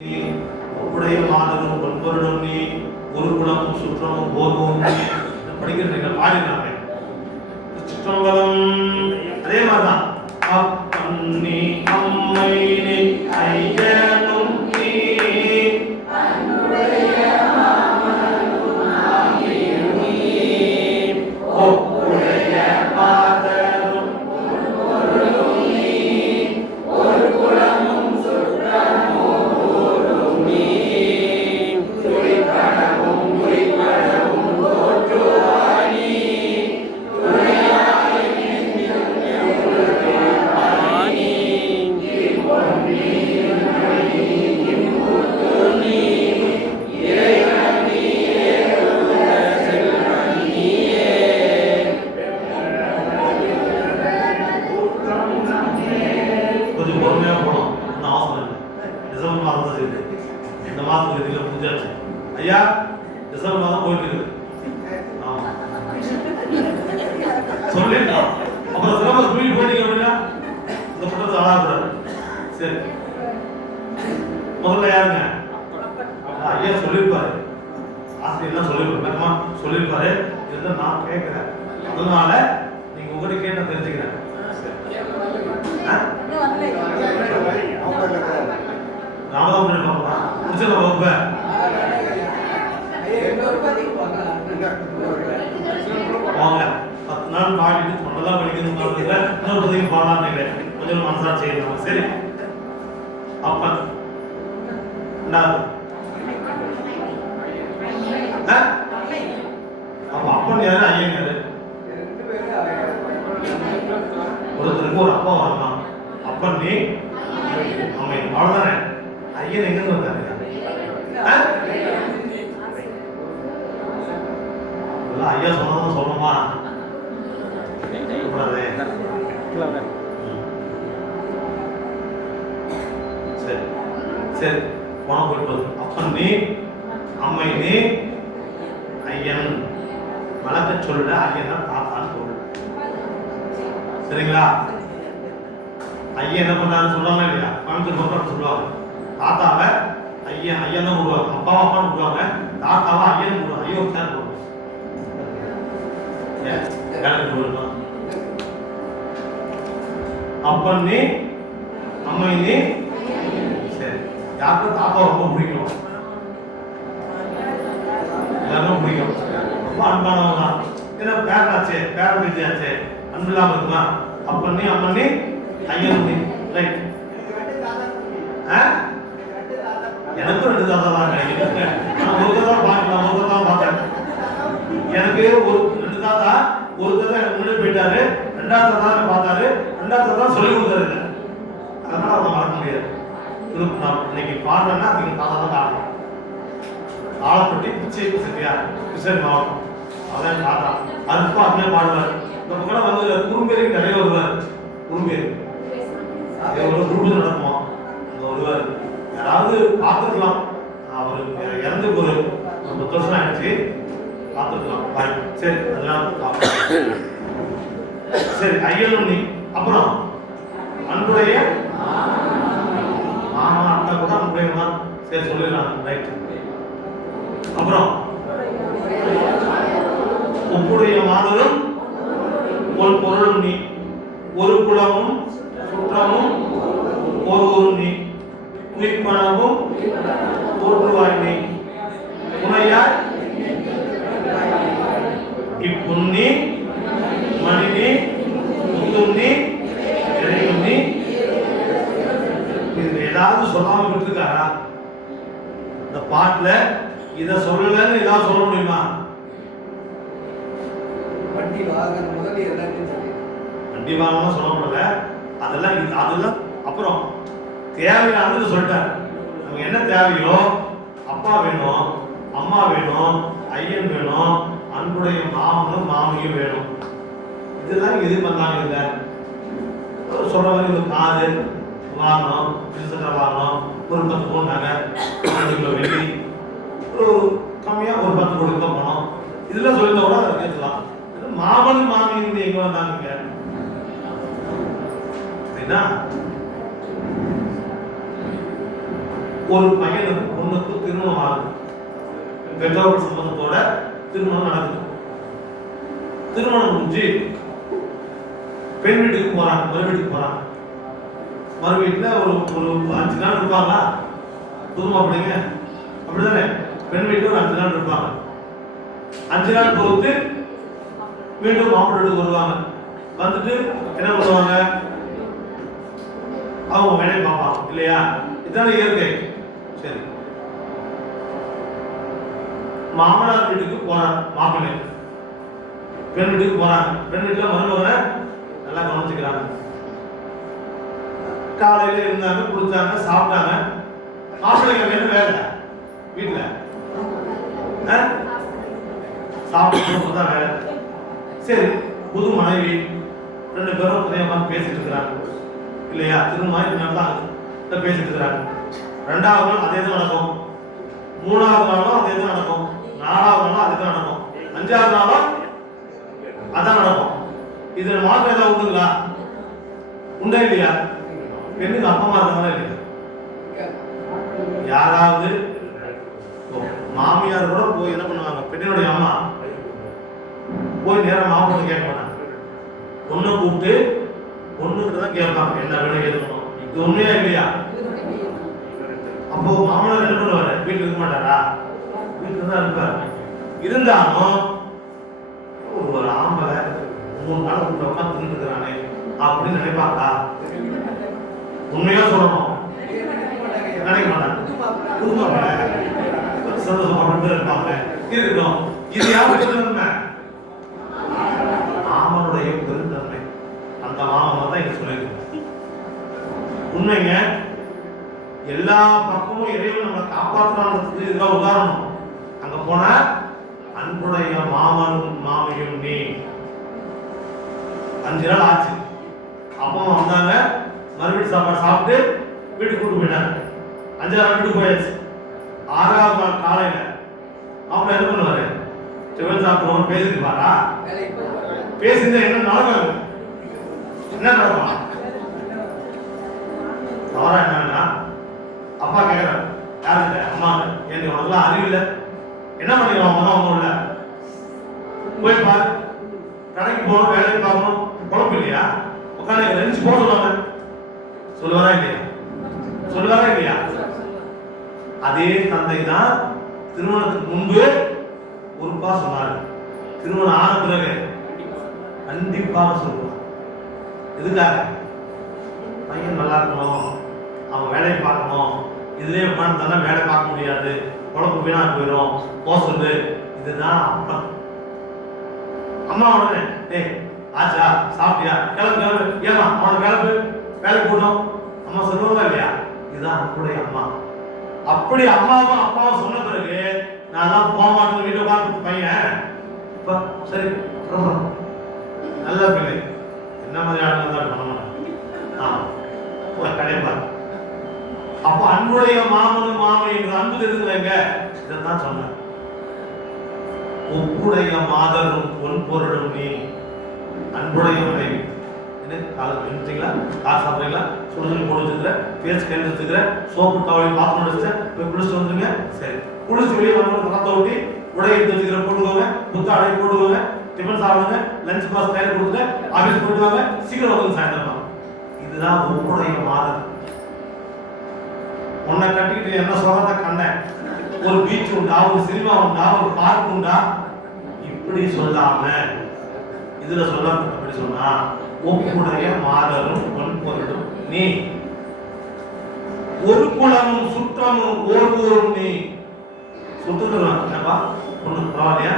உடைய மாதரும் பொன்பொருளும் நீ குருகுலமும் சுற்றமும் போதும் படிக்கிறீங்க பாடினாங்க சிற்றம்பலம். அதே மாதிரிதான் அப்பன்னி அம்மை நீ ஐயனும் நீ ஒப்புடைய மாதரும் பொன்பொருளும் நீ குருகுலமும் சுற்றமும் போதும் நீ துரிபடவும் குறிப்படவும் தோற்றுவாய் நீ துணையாய் கொஞ்சம் பொறுமையாக போனோம். இன்னும் அவசரம் இல்லை. டிசம்பர் மாதம் தான் இருக்குது. இந்த மாதத்துக்கு இதில் முடிஞ்சாச்சு. ஐயா டிசம்பர் மாதம் போயிட்டு இருக்குது. ஆமாம் சொல்லிருக்கோம். அப்புறம் சிலபஸ் மீட் போயிட்டீங்க அப்படின்னா இந்த பட்டத்தை ஆளாகக்கூடாது. சரி முதல்ல யாருங்க? ஐயா சொல்லியிருப்பாரு, ஆசிரியர்லாம் சொல்லியிருப்பாரு, சொல்லியிருப்பாரு. இதுதான் நான் கேட்குறேன். அதனால நீங்க உங்கள்கிட்ட கேட்டு தெரிஞ்சுக்கிறேன். ராமதாம் பண்ணிருப்பாங்களா முடிச்சல வகுப்ப வாங்க 10 நாள் பாடிட்டு சொன்னதான் படிக்கணும். இன்னொரு பதிவு பாடலாம் நினைக்கிறேன். கொஞ்சம் மனசாட்சி செய்யணும். சரி அப்பன் அப்ப அப்பன் யாரு ஐயன் யாரு? ஒருத்தருக்கு ஒரு அப்பா வரலாம். அப்பன் நீ அம்மை அவ்வளவுதானே. ஐயன் எங்க வந்தாரு? ஐயா சொன்னதும் சொல்லணுமா? சரி சரி போன போயிட்டு போகுது. அப்பன் நீ அம்மை நீ ஐயன் வழக்க சொல்ல ஐயன் தான் தாத்தான்னு சொல்லு. சரிங்களா? ஐயன் என்ன பண்ணாரு சொல்லாம இல்லையா? கோயம்புத்தூர் மக்கள் சொல்லுவாங்க தாத்தாவை ஐயன் ஐயன் தான் விடுவாங்க, அப்பாவை அப்பான்னு விடுவாங்க, தாத்தாவை ஐயன் விடுவாங்க. ஐயோ சார் போடுவாங்க. அப்பன் நீ அம்மை நீ. சரி யாருக்கும் தாத்தா ரொம்ப பிடிக்கும், எல்லாருக்கும் பிடிக்கும், ரொம்ப அன்பானவங்க தான். ஏன்னா பேரனாச்சே பேரன் வீட்டியாச்சே அன்பு இல்லாம இருக்குமா? அப்பன் நீ அம்மன் நீ ஐயன் நீ. ரைட். எனக்கும் 2 தாத்தா தான் கிடைக்குது. நான் ஒரு தான் பார்க்கலாம், ஒரு தான் பார்த்தேன். எனக்கு ஒரு 2 தாத்தா, ஒரு தாத்தா எனக்கு முன்னாடி போயிட்டாரு, 2வது தாத்தா பார்த்தாரு, 2வது தாத்தா சொல்லி கொடுத்தாரு. அதனால அவங்க மறக்க முடியாது. நான் இன்னைக்கு பாடுறேன்னா அதுக்கு தாத்தா தான் காரணம். ஆலப்பட்டி பிச்சை சரியா கிருஷ்ணகிரி மாவட்டம், அதான் தாத்தா. அதுக்கும் அப்படியே பாடுவார். இந்த பக்கம் வந்து குறும்பேருக்கு நிறைய வருவார். குறும்பேரு ஒரு குரூப் நடக்குமா அங்கே வருவார். யாராவது பார்த்துக்கலாம், அவர் இறந்து ஒரு 10 வருஷம் ஆயிடுச்சு, பார்த்துக்கலாம் பாய். சரி அதெல்லாம் சரி ஐயனும் நீ. அப்புறம் அன்புடைய மாமா அண்ணா கூட அன்புடைய தான். சரி சொல்லிடலாம். ரைட். அப்புறம் ஒப்புடைய மாதரும் ஒரு பொருளும் நீ ஒரு குலமும் சுற்றமும் ஒருவரும் நீ உயிர்ப்பனவும் தோற்றுவாய் நீ துணையாய் இப்புண்ணி மணினி முத்துண்ணி இறையுண்ணி. இது ஏதாவது சொல்லாம விட்டுருக்காரா? இந்த பாட்டுல இதை சொல்லலன்னு ஏதாவது சொல்ல முடியுமா? வண்டி வாகனம் முதல் எல்லாத்தையும் வண்டி வாகனம் சொல்லப்படல. அதெல்லாம் அப்புறம் தேவையானது சொல்லிட்டார். நமக்கு என்ன தேவையோ அப்பா வேணும், அம்மா வேணும், ஐயன் வேணும், அன்புடைய மாமனும் மாமியும் வேணும். இதெல்லாம் எது பண்ணாங்க? இல்லை சொல்ற மாதிரி ஒரு காது வாங்கணும், பிரிசக்கரை வாங்கணும், ஒரு 10 பவுன் நகை, 2 கிலோ வெள்ளி, ஒரு கம்மியாக ஒரு 10 கோடி ரூபாய் பணம், இதெல்லாம் சொல்லியிருந்தா கூட அதை கேட்கலாம். மாமன் மாமியின் எங்க வந்தாங்க? சரிங்களா? ஒரு பையனுக்கு பொண்ணுக்கு திருமணம் ஆகுது. பெற்றோர்கள் சம்பந்தத்தோட திருமணம் நடக்குது. திருமணம் முடிஞ்சு பெண் வீட்டுக்கு போறாங்க, மறு வீட்டுக்கு போறாங்க. மறு வீட்டுல ஒரு 5 நாள் இருப்பாங்களா புது மாப்பிள்ளைங்க? அப்படிதானே? பெண் வீட்டுல ஒரு 5 நாள் இருப்பாங்க. 5 நாள் பொறுத்து மீண்டும் மாப்பிள்ளை வீட்டுக்கு வருவாங்க. வந்துட்டு என்ன பண்ணுவாங்க? அவங்க வேலையை பார்ப்பாங்க இல்லையா? இதுதானே இயற்கை. சரி, மாமனார் வீட்டுக்கு போறாங்க மாப்பிள்ளை, பெண் வீட்டுக்கு போறாங்க. பெண் வீட்டுல மருமகனை நல்லா கவனிச்சுக்கிறாங்க. காலையில இருந்தாங்க, குளிச்சாங்க, சாப்பிட்டாங்க. மாப்பிள்ளைங்க என்ன வேலை வீட்டுல? சாப்பிட்டு தான் வேலை. சரி, புது மனைவி 2 பேரும் புதியமா பேசிட்டு இருக்கிறாங்க இல்லையா? திருமணம் நல்லா பேசிட்டு இருக்கிறாங்க. 2வது நாள் அதே தான் நடக்கும், 3வது நாளும் அதே தான் நடக்கும், 4வது நாளும் அதே தான் நடக்கும், 5வது நாளும் அதான் நடக்கும். இதுல மாற்றம் ஏதாவது உண்டுங்களா? உண்டா இல்லையா? பெண்ணுக்கு அப்பா அம்மா இருக்காங்களா இல்லையா? யாராவது மாமியார் கூட போய் என்ன பண்ணுவாங்க? பெண்ணினுடைய அம்மா போய் நேரம் மாப்பிள்ளை கேட்க மாட்டாங்க. பொண்ணை கூப்பிட்டு பொண்ணுக்கு தான் கேட்பாங்க, என்ன வேணும் எது வேணும். இது உண்மையா இல்லையா? அப்போ மாமனார் என்ன பண்ணுவாரு? வீட்டுல இருக்க மாட்டாரா? வீட்டுல தான் இருப்பாரு. இருந்தாலும் ஒரு ஆம்பளை 3 நாள் கூப்பிட்டு உட்காந்து இருக்கிறானே அப்படின்னு நினைப்பாங்களா? உண்மையா சொல்லணும், நினைக்க மாட்டாங்க. சந்தோஷமா இருப்பாங்க. இருக்கட்டும், இது யாருக்கு பெருந்தன்மை? மாமனுடைய பெருந்தன்மை. அந்த மாமன் தான் இங்க சொல்லியிருக்கு. உண்மைங்க, எல்லா பக்கமும் இறைவன் நம்மளை காப்பாற்றுறதுக்கு இதுதான் உதாரணம். அங்க போன அன்புடைய மாமனும் மாமியும் நீ. 5 நாள் ஆச்சு. அப்பா வந்தாங்க, மறுபடியும் சாப்பாடு சாப்பிட்டு வீட்டுக்கு கூட்டு போயிட்டாங்க. 5வது நாள் வீட்டுக்கு போயாச்சு. 6வது நாள் காலையில அவங்க என்ன பண்ணுவாரு? டிஃபன் சாப்பிடுவோம் பேசிட்டு பாரா? பேசிட்டு என்ன நடக்கும்? என்ன நடக்கும்? தவறா என்னன்னா, அப்பா கேட்கிறாரு யாருக்கிட்ட? அம்மா, எனக்கு உனக்குலாம் அறிவு இல்லை, என்ன பண்ணிக்கலாம்? அவங்க தான் ஒன்றும் இல்லை, போய் பாரு, கடைக்கு போகணும், வேலைக்கு பார்க்கணும், குழப்பம் இல்லையா? உட்காந்து லஞ்ச் போக சொல்லுவாங்க. சொல்லுவாரா இல்லையா? சொல்லுவாரா இல்லையா? அதே தந்தை தான் திருமணத்துக்கு முன்பு உறுப்பா சொன்னாரு. திருமணம் ஆன பிறகு கண்டிப்பாக சொல்லுவார். எதுக்காக? பையன் நல்லா இருக்கணும், அவன் வேலையை பார்க்கணும். இதுலேயே உட்காந்து வேலை பார்க்க முடியாது, குழப்பம் வீணா போயிடும், போசுறது. இதுதான் அப்பா. அம்மா உடனே டேய் ஆச்சா சாப்பிட்டியா, கிளம்பு கிளம்பு, ஏமா அவனை கிளம்பு, வேலைக்கு போட்டோம். அம்மா சொல்லுவாங்க இல்லையா? இதுதான் அன்புடைய அம்மா. அப்படி அம்மாவும் அப்பாவும் சொன்ன பிறகு நான் தான் போக மாட்டேன், வீட்டை உட்காந்து பையன் இப்போ சரி ரொம்ப நல்ல பிள்ளை, என்ன மாதிரி ஆளுங்க தான் பண்ண மாட்டேன் கிடைப்பாரு. அப்போ அன்புடைய மாமனும் மாமன் என்ற அன்பு தெரிஞ்சுங்க. இதைத்தான் சொன்ன ஒப்புடைய மாதரும் பொன் பொருளும் நீ. அன்புடைய மனைவி காலையில் எழுந்துட்டீங்களா, காசு சாப்பிட்றீங்களா, சுடுதல் போட்டு வச்சுக்கிற, பேச்சு கையில் வச்சுக்கிற, சோப்பு டவலை பாத்திரம் வச்சுட்டேன், போய் குளிச்சுட்டு வந்துருங்க. சரி, குளிச்சு வெளியே வந்து ரத்த ஊட்டி உடை எடுத்து வச்சுக்கிற போட்டுக்கோங்க, புத்தாடை போட்டுக்கோங்க, டிஃபன் சாப்பிடுங்க, லஞ்ச் பாஸ் கையில் கொடுத்துங்க, ஆஃபீஸ் போயிட்டு வாங்க, சீக்கிரம் வந்து சாயந்தரமா. இதுதான் ஒப்புடைய மாதம். உன்னை கட்டிக்கிட்டு என்ன சொல்றத கண்டேன், ஒரு பீச் உண்டா, ஒரு சினிமா உண்டா, ஒரு பார்க் உண்டா, இப்படி சொல்லாம இதுல சொல்லப்பட்டபடி சொன்னா ஒப்புடைய மாதரும் பொன் பொருளும் நீ. ஒரு குலமும் சுற்றமும் ஓர்வோரும் நீ. சுற்றுலாம் என்னப்பா பொண்ணு பரவாயில்லையா,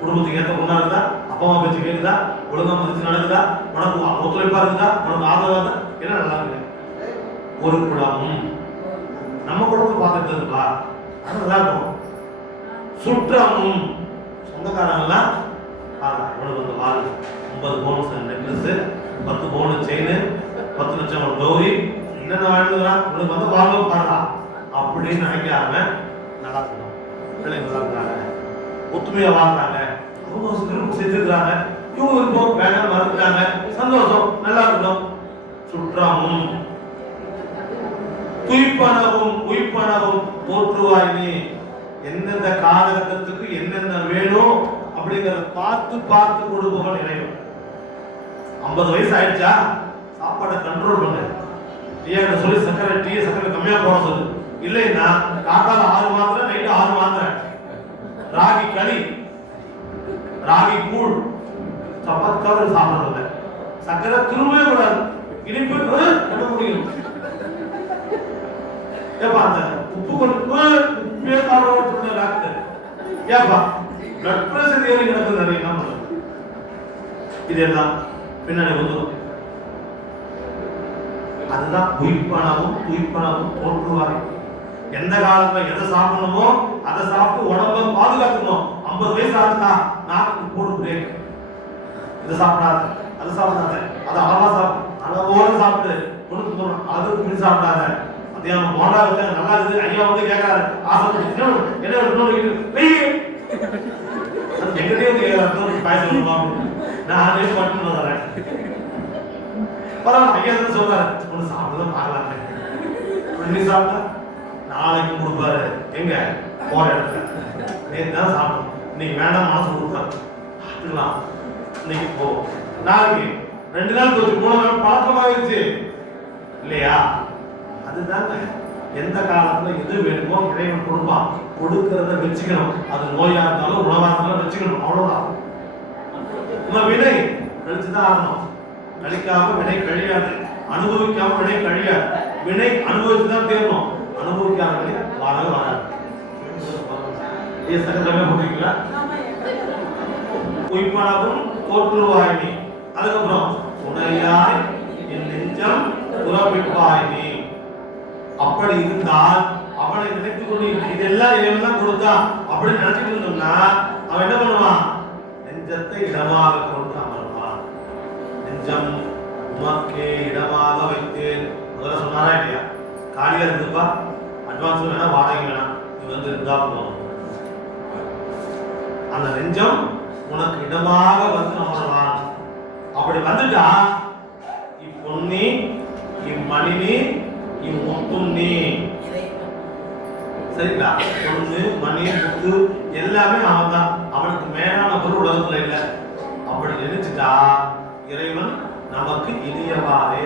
குடும்பத்துக்கு ஏற்ற பொண்ணா இருக்குதா, அப்பா அம்மா பேச்சு கேட்குதா, ஒழுங்கா மதிச்சு நடக்குதா, உனக்கு ஒத்துழைப்பா இருக்குதா, உனக்கு ஆதரவா இருந்தா என்ன நல்லா இருக்கு. ஒரு குலமும் நம்ம குடும்பத்தை பார்த்துட்டு இருக்குப்பா, அது நல்லா இருக்கும். சுற்றமும் சொந்தக்காரங்கெல்லாம் உனக்கு வந்து வாழ் 50 பவுன் நெக்லஸ், 10 பவுன் செயின், 10 லட்சம் கௌரி, என்னென்ன வாழ்ந்துக்கிறான் உனக்கு வந்து வாழ்வு பாடலாம் அப்படின்னு நினைக்காம நல்லா இருக்கணும். பிள்ளைங்க நல்லா இருக்கிறாங்க, ஒத்துமையா வாழ்றாங்க, அவங்க விருப்பம் செஞ்சுக்கிறாங்க, இவங்க விருப்பம் வேண்டாம் மறுக்கிறாங்க, சந்தோஷம், நல்லா இருக்கணும். சுற்றமும் துய்ப்பனவும் உய்ப்பனவும் தோற்றுவாய் நீ. எந்தெந்த காலகட்டத்துக்கு என்னென்ன வேணும் அப்படிங்கறத பார்த்து பார்த்து கொடுப்பவன் இறைவன். 50 வயசு ஆயிடுச்சா சாப்பாடை கண்ட்ரோல் பண்ணு. ஏன் சொல்லி சக்கரை கம்மியா போட சொல்லு. இல்லைன்னா காத்தால 6 மாத்திரை, நைட்டு 6 மாத்திரை. ராகி களி, ராகி கூழ், சப்பாத்தி தவிர சாப்பிடறதில்ல. சக்கரை திரும்பவே கூடாது. இனிப்பு என்ன முடியும்? ஏப்பா அந்த உப்பு உப்பே சாப்பிட டாக்டர். ஏப்பா பிளட் பிரஷர் ஏறி கிடக்குது, நிறைய என்ன பண்ணுறது? இதெல்லாம் பின்னாடி வந்துடும். அதுதான் உயிர்ப்பனவும் துய்ப்பனவும் தோற்றுவாய். எந்த காலத்துல எதை சாப்பிடணுமோ அதை சாப்பிட்டு உடம்ப பாதுகாக்கணும். 50 வயசு ஆச்சுன்னா நாக்கு போடு பிரேக். இதை சாப்பிடாத, அதை சாப்பிடாத, அதை அளவா சாப்பிடு, அளவோட சாப்பிட்டு கொடுத்து போகணும். அதுக்கு மின் சாப்பிடாத. மத்தியானம் போண்டா வச்சா நல்லா இருக்குது. ஐயா வந்து கேட்கறாரு, ஆசைப்பட்டு என்ன எங்கிட்டே கேட்கறாரு, பாய் சொல்லணும். நானே மட்டும் வரேன். பரவாயில்ல, ஐயா தான் சொல்றாரு, ஒன்று சாப்பிட்டுதான் பார்க்கலாங்க. இன்னைக்கு சாப்பிட்டா நாளைக்கு கொடுப்பாரு. எங்க போற இடத்துல நேற்று தான் சாப்பிட்டோம், இன்னைக்கு வேண்டாம் மனசு கொடுப்பாரு. சாப்பிட்டுலாம் இன்னைக்கு போ, நாளைக்கு 2 நாள் போச்சு, 3 நாள் பழக்கமாயிருச்சு இல்லையா? அதுதாங்க எந்த காலத்துல எது வேணுமோ இறைவன் கொடுப்பான். கொடுக்கறத வச்சுக்கணும். அது நோயா இருந்தாலும் உணவா இருந்தாலும் வச்சுக்கணும். அவ்வளவுதான். உங்க வினை கழிச்சுதான் ஆகணும். கழிக்காம வினை கழியாது, அனுபவிக்காம வினை கழியாது. வினை அனுபவிச்சுதான் தேரணும். அனுபவிக்காம வினை வரவே வராது. சட்டமே போட்டீங்களா? உய்ப்பனவும் தோற்றுவாய் நீ. அதுக்கப்புறம் உனையாய் என் நெஞ்சம் துறப்பிப்பாய் நீ. அப்படி இருந்தால் அவனை நினைத்துக் கொண்டு இதெல்லாம் இவன் கொடுத்தா அப்படின்னு நினைச்சிட்டு இருந்தோம்னா அவன் என்ன பண்ணுவான்? நெஞ்சத்தை இடமாக கொண்டு அமர்வான். நெஞ்சம் உமக்கே இடமாக வைத்தேன். முதல்ல சொன்னாரா இல்லையா? காலியா இருக்குப்பா, அட்வான்ஸ் வேணா வாடகை வேணாம், நீ வந்து இருந்தா போதும். அந்த நெஞ்சம் உனக்கு இடமாக வந்து அமர்வான். அப்படி வந்துட்டா இப்பொன்னி இம்மணினி இம்முத்துன்னி, சரிங்களா? பொண்ணு மணி முத்து எல்லாமே அவன் தான். அவனுக்கு மேலான பொருள் உலகத்துல இல்லை. அப்படி நினைச்சுட்டா இறைவன் நமக்கு இனியவாறே.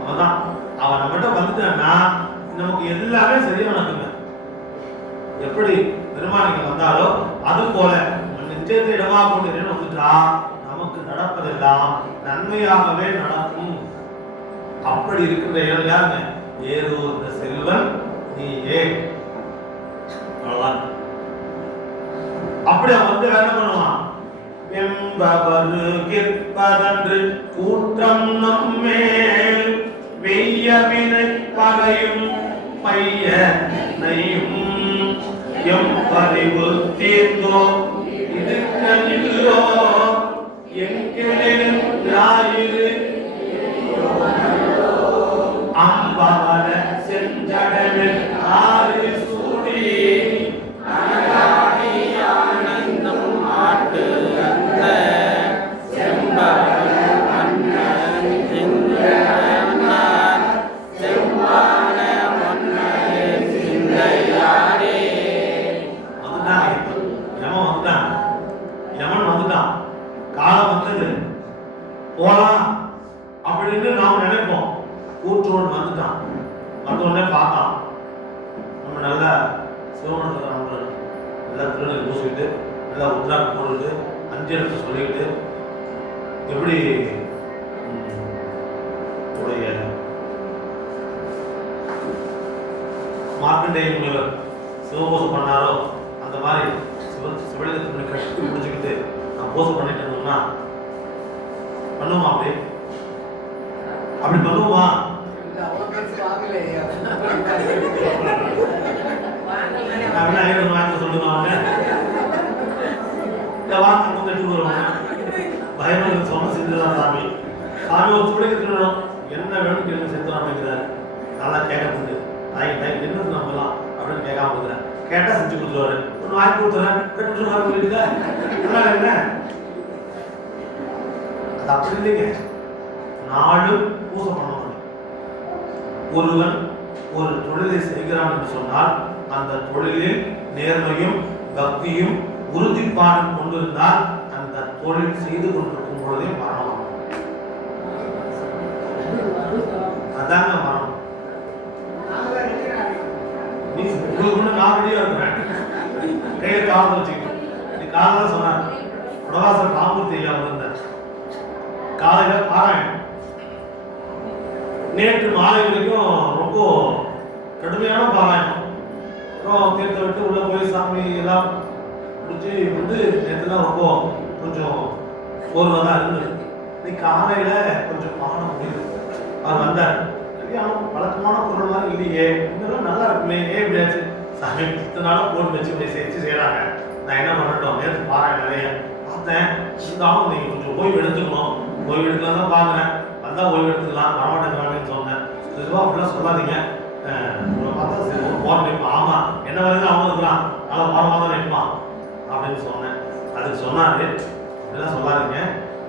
அவன்தான். அவன் நம்மகிட்ட வந்துட்டான்னா நமக்கு எல்லாமே சரியா நடக்குங்க. எப்படி பெருமானிக்கு வந்தாலோ அது போல நிச்சயத்தை இடமாக கொண்டு இறைவன் வந்துட்டா நமக்கு நடப்பதெல்லாம் நன்மையாகவே நடக்கும். அப்படி இருக்கின்ற இடம் யாருங்க? ஏதோ இந்த செல்வன் நீயே. அப்படி அவன் வந்து என்ன பண்ணுவான்? வெம்பவரு கிற்பதன்று கூற்றம் நம்மேல் வெய்யவினை பகையும் பைய நையும் எம்பறிவு தீர்ந்தோ இதுக்கனில்லோ எங்களின் ஞாயிறு அம்பவன செஞ்சடனில் ஆறு சூடி அனகாடி ஆனந்தம் ஆட்டு அந்த செம்பவன அண்ணன் சிந்தனான் செம்பான மன்னன் சிந்தையாரே. வந்துட்டான், யமன் வந்துட்டான், காலம் வந்தது, போலாம் அப்படின்னு நாம் நினைப்போம். கூற்றோடு வந்துட்டான். வந்த உடனே பார்த்தான், நம்ம நல்லா சிவமணத்தில் நம்ம நல்லா திருநெல் பூசிக்கிட்டு நல்லா உத்ராக்கு போட்டுட்டு 5 இடத்தை சொல்லிக்கிட்டு எப்படி உடைய மார்க்கண்டேய முனிவர் சிவபோசம் பண்ணாரோ அந்த மாதிரி சிவலிங்கத்தை கஷ்டத்தை முடிச்சுக்கிட்டு நான் போசம் பண்ணிட்டு இருந்தோம்னா பண்ணுவோமா? அப்படி பண்ணுவோமா? சொல்லுவாங்க பயணம் சொன்ன செஞ்சுதான் சாமி. சாமி ஒரு சுவடிக்கு திருடணும், என்ன வேணும் கேள்வி செஞ்சுலாம் அப்படிங்கிறாரு. நல்லா கேட்கறது என்ன நம்பலாம் அப்படின்னு கேட்காம கொடுக்குறேன். கேட்டா செஞ்சு கொடுத்துருவாரு. ஒன்று வாங்கி கொடுத்துறேன், என்ன அது அப்படி இல்லைங்க. நாளும் பூசை பண்ண ஒருவன் ஒரு தொழிலை செய்கிறான் என்று சொன்னால் அந்த தொழிலில் நேர்மையும் பக்தியும் உறுதிப்பாடும் கொண்டிருந்தால் அந்த தொழில் செய்து கொண்டிருக்கும் பொழுதே மரணம். அதாங்க மரணம். உங்களுக்கு நான் ரெடியா இருக்கிறேன், கையில காலம் வச்சுக்கிட்டு. நீ காலையில் சொன்னார் பிரபாசர் ராமூர்த்தி ஐயா வந்திருந்தார். காலையில பாராயணம், நேற்று மாலை வரைக்கும் ரொம்ப கடுமையான பாராயணம். அப்புறம் தீர்த்த விட்டு உள்ள போய் சாமி எல்லாம் முடிச்சு வந்து நேற்றுலாம் ரொம்ப கொஞ்சம் சோர்வாக தான் இருந்தது. இன்னைக்கு காலையில கொஞ்சம் பாடம் முடியுது. அவர் வந்தார். வழக்கமான பொருள் மாதிரி இல்லையே, இதெல்லாம் நல்லா இருக்குமே, ஏன் இப்படியாச்சு? சாமி இத்தனாலும் போட்டு வச்சு இப்படி செஞ்சு செய்யறாங்க, நான் என்ன பண்ணட்டும்? நேற்று பாருங்க நிறைய பார்த்தேன், இருந்தாலும் நீங்க கொஞ்சம் ஓய்வு எடுத்துக்கணும். ஓய்வு எடுக்கலாம் தான் பாக்குறேன், வந்தா ஓய்வு எடுத்துக்கலாம், வரமாட்டேங்கிறாங்கன்னு சொன்னேன். இதுவா அப்படிலாம் சொல்லாதீங்க, பார்த்தா சரி ஒரு போர் நிற்பான். ஆமா, என்ன வரைக்கும் அவங்க இருக்கிறான், நல்லா ஓரமாக தான் நிற்பான் அப்படின்னு சொன்னேன். அதுக்கு சொன்னாரு, அப்படிலாம் சொல்லாதீங்க,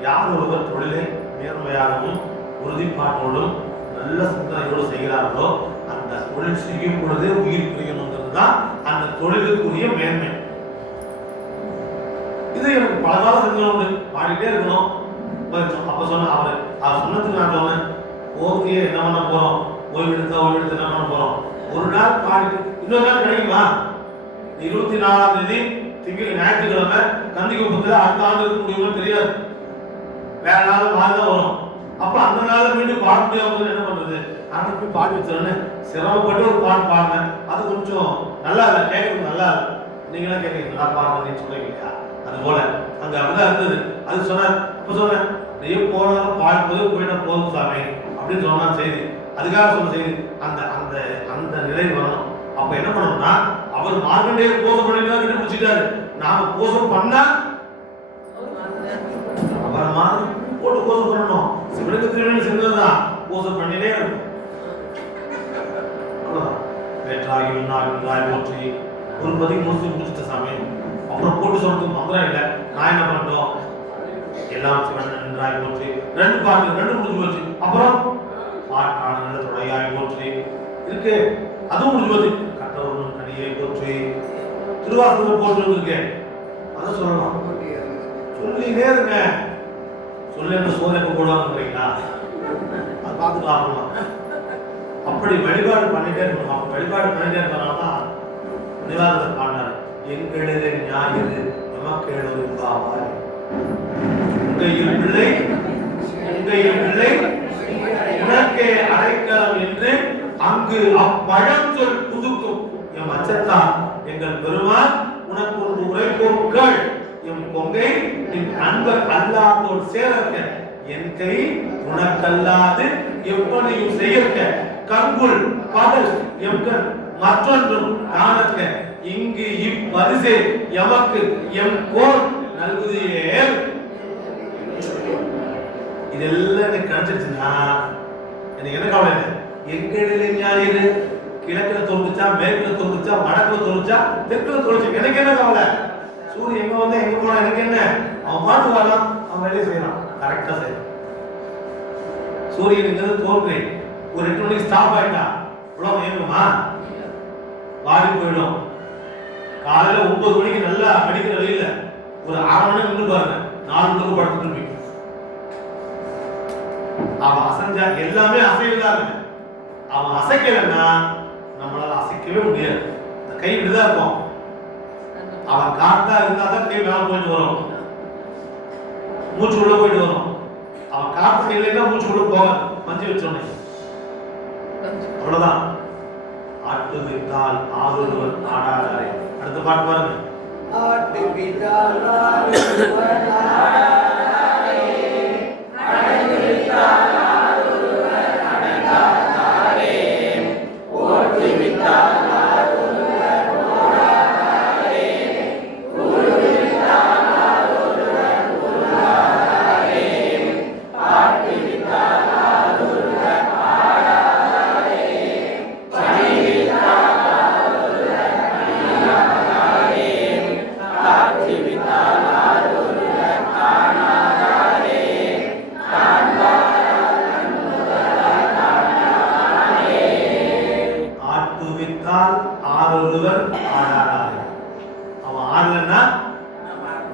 யார் ஒருவர் தொழிலை நேர்மையாகவும் உறுதிப்பாட்டோடும் நல்ல சிந்தனையோடு செய்கிறார்களோ அந்த தொழில் செய்யும் பொழுதே உயிர் பிரியணுங்கிறது தான் அந்த தொழிலுக்குரிய மேன்மை. இது எனக்கு பல கால சிந்தனை உண்டு, பாடிட்டே இருக்கணும். அப்ப சொன்ன அவர் சொன்னதுக்கு நான் சொன்னேன், ஓகே என்ன பண்ண போறோம், ஓய்வு எடுத்து என்ன பண்ண போறோம்? ஒரு நாள் பாடிட்டு இன்னொரு நாள் கிடைக்குமா? 24ஆம் தேதி திங்கள் ஞாயிற்றுக்கிழமை கந்திகுப்பத்தில் அடுத்த ஆண்டு இருக்க முடியுமா தெரியாது, வேற நாள் மாறிதான் வரும். அப்ப அந்த நாள் மீண்டும் பாட முடியாம என்ன பண்றது? அங்கே போய் பாடி வச்சிடன்னு சிரமப்பட்டு ஒரு பாட்டு பாடினேன். அது கொஞ்சம் நல்லா இல்லை, கேட்கறது நல்லா இல்லை. நீங்களாம் கேட்குறீங்க நல்லா பாடுறேன்னு சொல்லுவீங்க இல்லையா? அது போல அங்க அப்படிதான் இருந்தது. அது சொன்னார். அப்ப சொன்னேன், அப்படியே போனாலும் பாடும்போது போயிட்டா போதும் சாமி அப்படின்னு சொன்னா செய்தி. அதுக்காக சொன்ன செய்தி அந்த அந்த அந்த நிலை வரணும். அப்ப என்ன பண்ணணும்னா, அவர் மார்க்கண்டேயர் கோஷம் பண்ணி தான் கண்டுபிடிச்சிட்டாரு. நாம கோஷம் பண்ணா அவர் மாதிரி போட்டு கோஷம் பண்ணணும். சிவனுக்கு திருமணம் செஞ்சதுதான் கோஷம் பண்ணினே இருக்கும். வேற்றாகி உன்னாய் போற்றி ஒரு பதிக்கு முடிச்சுட்ட சாமி. அப்புறம் போட்டு சொல்றதுக்கு மந்திரம் இல்லை. நான் என்ன பண்ணோம், எல்லாம் சிவன் நன்றாய் போற்றி, ரெண்டு பாட்டு ரெண்டு முடிஞ்சு போச்சு. அப்புறம் பாட்டான நல்ல துணையாய் போற்றி இருக்கு, அதுவும் முடிஞ்சு போச்சு. கட்டவரும் கனியை போற்றி திருவாசகம் போட்டு இருக்கு, அதை சொல்லலாம். சொல்லினே இருங்க. சொல்ல சோதனை போடுவாங்கிறீங்களா? அது பார்த்துக்கலாம். அப்படி வழிபாடு பண்ணிட்டே இருக்கணும். அப்ப வழிபாடு பண்ணிட்டே இருக்கிறனால்தான் நிவாரணத்தை பாடினார். எங்களிலே ஞாயிறு எமக்கேடு பாவாய், உங்கையில் பிள்ளை உனக்கே அடைக்கலம் என்று அங்கு அப்பழஞ்சொல் புதுக்கும் எம் அச்சத்தான் எங்கள் பெருமான் உனக்கு ஒரு உரைப்போர்கள் எம் கொங்கை நின் அன்பர் அல்லாதோர் சேர்க்க என் கை உனக்கல்லாது எப்படியும் செய்யற்க கங்குள் பகல் எம்கண் மற்றொன்றும் காணற்க இங்கு இப்பரிசே எமக்கு எம் கோல் நல்குதியே. இதெல்லாம் எனக்கு கிடைச்சிருச்சுன்னா எனக்கு என்ன கவலை இல்லை. எங்கடிலே ஞாயிறு கிழக்குல தோன்றுச்சா, மேற்குல தோன்றுச்சா, வடக்குல தோன்றுச்சா, தெற்குல தோன்றுச்சு, எனக்கு என்ன கவலை? சூரியன் எங்க வந்தா எங்க போனா எனக்கு என்ன? அவன் பாட்டு வரலாம், அவன் வேலையை செய்யறான், கரெக்டா செய்யறான். சூரியன் இங்க தோன்றி ஒரு 8 மணிக்கு ஸ்டாப் ஆயிட்டா உலகம் இயங்குமா? வாடி போயிடும். காலையில 9 மணிக்கு நல்லா அடிக்கிற வெயில ஒரு 1/2 மணி நேரம் நின்று பாருங்க, 4 மணிக்கு படுத்துட்டு இருப்பீங்க. அவன் அசைஞ்சா எல்லாமே அசைவுதான். அவன் அசைக்கலன்னா நம்மளால அசைக்கவே முடியாது. இந்த கை இப்படிதான் இருக்கும். அவன் காத்தா இருந்தாதான் கை மேல போயிட்டு வரும், மூச்சு உள்ள போயிட்டு வரும். அவன் காத்து இல்லைன்னா மூச்சு உள்ள போகாது, மஞ்சு வச்சோன்னே அவ்வளவுதான். ஆட்டு விட்டால் ஆறுவர் ஆடாதாரே. அடுத்த பாட்டு பாருங்க. ஆட்டு விட்டால் ஆறுவர் ஆடாதாரே, அடங்கு விட்டால் ஆறுவர் அடங்காதாரே, ஓட்டு விட்டால் ஆறுவர் ஓடாதாரே, கூடு விட்டால் ஆறுவர் கூடாதாரே, ஆட்டு விட்டால் ஆறுவர் ஆடாதாரே, பணி விட்டால் ஆறுவர் பணியாதாரே, காட்சி விட்டால் ஆறுவர் காணாதாரே. ஆரொருவர் ஆடாதாரே. அவன் ஆடலன்னா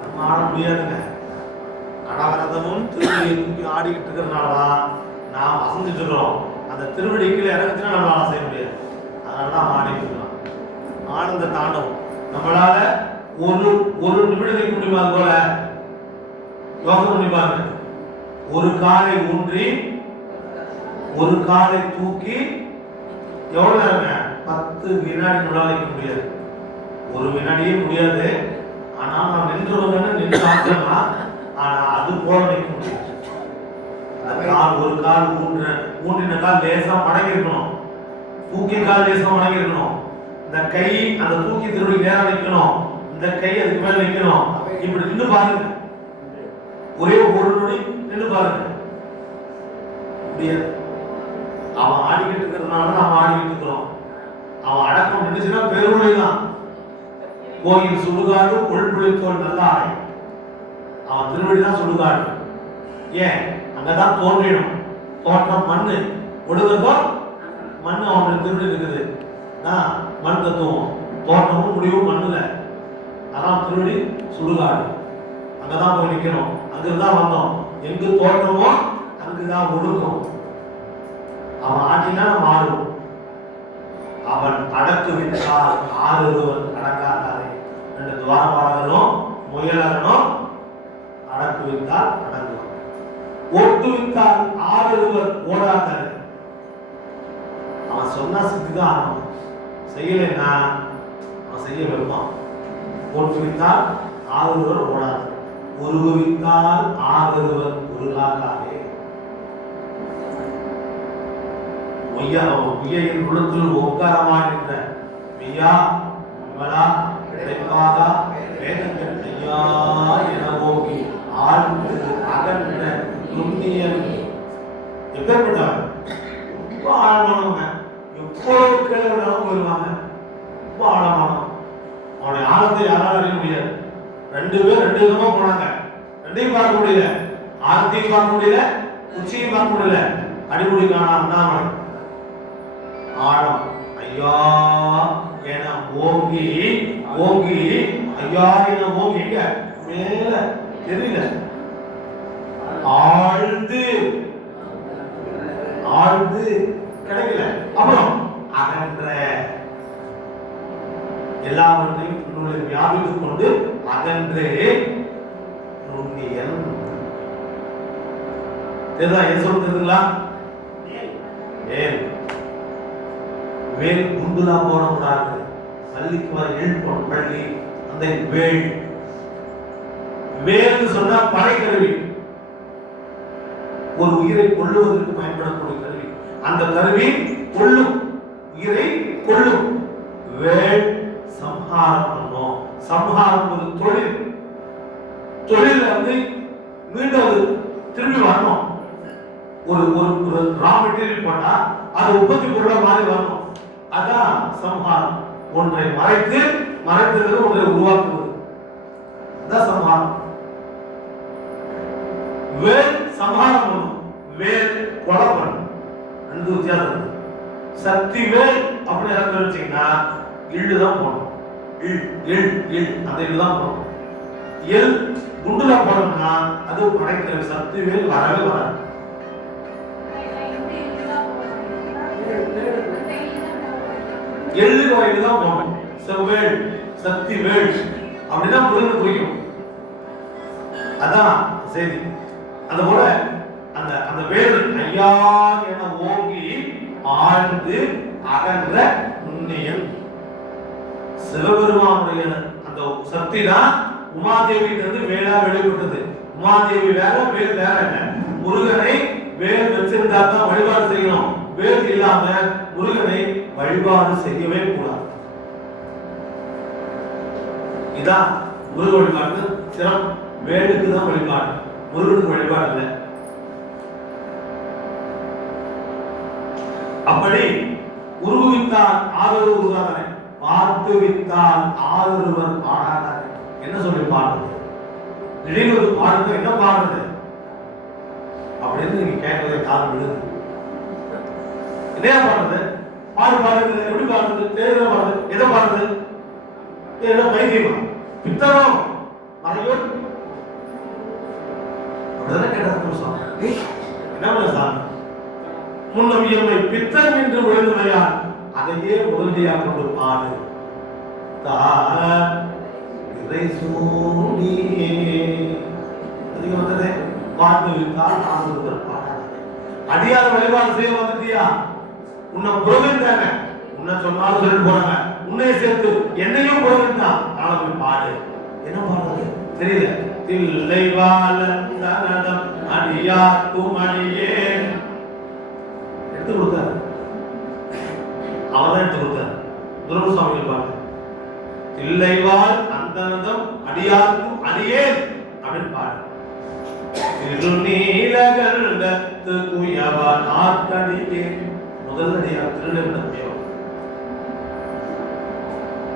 நம்ம ஆட முடியாதுங்க. அனவரதமும் திருவடியை தூக்கி ஆடிக்கிட்டு இருக்கிறனாலதான் நாம் அசைஞ்சிட்டு இருக்கிறோம். அந்த திருவடி கீழே இறங்குச்சுன்னா நம்மளால செய்ய முடியாது. அதனாலதான் ஆடிட்டு இருக்கிறோம். ஆனந்த தாண்டவம் நம்மளால ஒரு நிமிடம் நிற்க முடியுமா? போல யோசனை பண்ணி பாருங்க. ஒரு காலை ஊன்றி ஒரு காலை தூக்கி எவ்வளவு நேரங்க? 10 வினாடி நம்மளால நிற்க முடியாது. ஒரு வினாடியே முடியாது. ஆனா நான் நின்றவங்க நின்று ஆட்டலாம். ஆனா அது போல நிற்க முடியாது. ஒரு கால் ஊன்றின கால் லேசா மடங்கி இருக்கணும். தூக்கி கால் லேசா மடங்கி இருக்கணும். இந்த கை அந்த தூக்கி திருவடி நேரம் நிற்கணும். இந்த கை அதுக்கு மேல நிற்கணும். இப்படி நின்று பாருங்க. ஒரே ஒரு நொடி நின்று பாருங்க. முடியாது. அவன் ஆடிக்கிட்டு இருக்கிறதுனால நம்ம ஆடிக்கிட்டு இருக்கிறோம். அவன் அடக்கம் நின்றுச்சுன்னா பெருமொழிதான். கோயில் சுடுகாடு கொள்புளித்தோல் நல்ல ஆடை. அவன் திருவடிதான் சுடுகாடு. ஏன்? அங்கதான் தோன்றிடும். தோற்றம் மண்ணு, ஒடுங்கதோ மண்ணு. அவனுக்கு திருவடி இருக்குது. மண் தத்துவம். தோற்றமும் முடிவும் மண்ணுல. அதான் திருவடி சுடுகாடு. அங்கதான் போய் நிக்கணும். அங்கிருந்தான் வந்தோம். எங்கு தோற்றமோ அங்குதான் ஒடுக்கும். அவன் ஆட்டினா நம்ம ஆடுவோம். அவன் அடக்கு விட்டால் ஆறுவன் அடங்காதாரே. 2 துவாரபாலகரும் முயலகனும் அடக்கு விட்டால் அடங்குவான். ஓட்டு விட்டால் ஆறுவர் ஓடாதாரே. அவன் சொன்னா சித்திதான் ஆகணும். செய்யலைன்னா அவன் செய்ய வைப்பான். ஓட்டு விட்டால் ஆறுவர் ஓடாதாரே. உருகுவித்தால் ஆறுவர் உருகாதாரே. உய்யின் குளத்தில் ஓங்காரமாகின்ற மெய்யா விமலா கிடைக்காதா வேதங்கள் ஐயா என ஓங்கி ஆழ்ந்து அகன்ற நுண்ணியன். எப்பேற்பட்டவன்? ரொம்ப ஆழமானவங்க. எவ்வளவு கேள்வினாலும் வருவாங்க. ரொம்ப ஆழமானவன். அவனுடைய ஆழத்தை யாராலும் அறிய முடியாது. 2 பேர் 2 விதமா போனாங்க. 2ஐயும் பார்க்க முடியல. ஆழத்தையும் பார்க்க முடியல, உச்சியும் பார்க்க முடியல. அடிமுடி காணா அண்ணாமலை. ஆழம் ஐயா என ஓங்கி ஓங்கி ஐயா என ஓங்கி எங்க மேல தெரியல. ஆழ்ந்து ஆழ்ந்து கிடைக்கல. அப்புறம் அகன்ற எல்லாவற்றையும் உன்னுடைய வியாபித்துக் கொண்டு அகன்றே நுண்ணியன். தெரியுதா? ஏன் சொல்லுங்களா? வேல் குண்டுலாம் போடக்கூடாது. பள்ளிக்கு வர எழுப்பணும். பள்ளி அந்த வேல். வேல் சொன்னா படைக்கருவி. ஒரு உயிரை கொள்ளுவதற்கு பயன்படக்கூடிய கருவி. அந்த கருவி கொள்ளும், உயிரை கொள்ளும். வேல் சம்ஹாரம் பண்ணும். சம்ஹாரம் ஒரு தொழில். தொழில மீண்டும் திரும்பி வரணும். ஒரு ரா மெட்டீரியல் போட்டா அது உற்பத்தி பொருளா மாறி வரணும். அதான் சம்ஹாரம். ஒன்றை மறைத்தது ஒன்றை உருவாக்குவது. அதான் சம்ஹாரம். வேல் சம்ஹாரம் பண்ணும், வேல் கொலை பண்ணும். 2 வித்தியாசம். சக்தி வேல் அப்படி வச்சீங்கன்னா இழுதான் போகணும். அந்த இழுதான் போகணும். எல் குண்டுல போனோம்னா அது படைக்கிற சக்தி வேல் வரவே வராது. எள்ளுக்கு வயது தான் போகணும். செவ்வேள் சக்தி வேள் அப்படிதான் புரிந்து புரியும். அதான் செய்தி. அது போல அந்த வேல் ஐயா என ஓங்கி ஆழ்ந்து அகன்ற நுண்ணியன். சிவபெருமானுடைய அந்த சக்தி தான் உமாதேவியிலிருந்து வேளா வெளிப்பட்டது. உமாதேவி வேற, வேல் வேற. முருகனை வேல் வச்சிருந்தா தான் வழிபாடு செய்யணும். வேல் இல்லாம முருகனை வழிபாடு செய்யவே கூடாது. இதான் முருக வழிபாடு சிறப்பு. வேலுக்கு தான் வழிபாடு, முருகனுக்கு வழிபாடு இல்லை. அப்படி உருவித்தால் ஆதரவு உருவாதானே, பார்த்து வித்தால் ஆதரவர் பாடாதானே. என்ன சொல்லி பாடுறது? திடீர்னு ஒரு பாடுறது, என்ன பாடுறது அப்படின்னு நீங்க கேட்கறதை காலம் விடுது. என்னையா பாடுறது? பாடு பாடுறது எப்படி பாடுறது தேர்தல் பாடுறது எதை பாடுறது என்ன பைத்தியமா பித்தனம் மறையோடு அப்படிதான் கேட்டார் சாமி. என்ன பண்ண சாமி முன்னம் எம்மை பித்தன் என்று விழுந்துடையார் அதையே உடனடியாக கொண்டு பாடு இறை சூடியே அதிகம் வந்ததே பாட்டு விட்டால் ஆறுதல் பாடாது அடியார வழிபாடு செய்ய வந்துட்டியா உன்னை புறவிட்டாங்க உன்னை சொன்னாலும் சொல்லிட்டு போறாங்க உன்னைய சேர்த்து என்னையும் புறவிட்டான் நாளை பாடு என்ன பாடுறது தெரியல தில்லை வாழந்தனம் அடியாக்கும் அடியே எடுத்து கொடுத்தாரு அவர்தான் எடுத்து கொடுத்தாரு துருவ சுவாமிகள் பாட்டு தில்லை வாழ் அந்தனம் அடியாக்கும் அடியே அப்படின்னு பாடு திருநீலகண்டத்து குயவா நாற்கடியே முதலடியார் திருநீலகண்ட குயவர்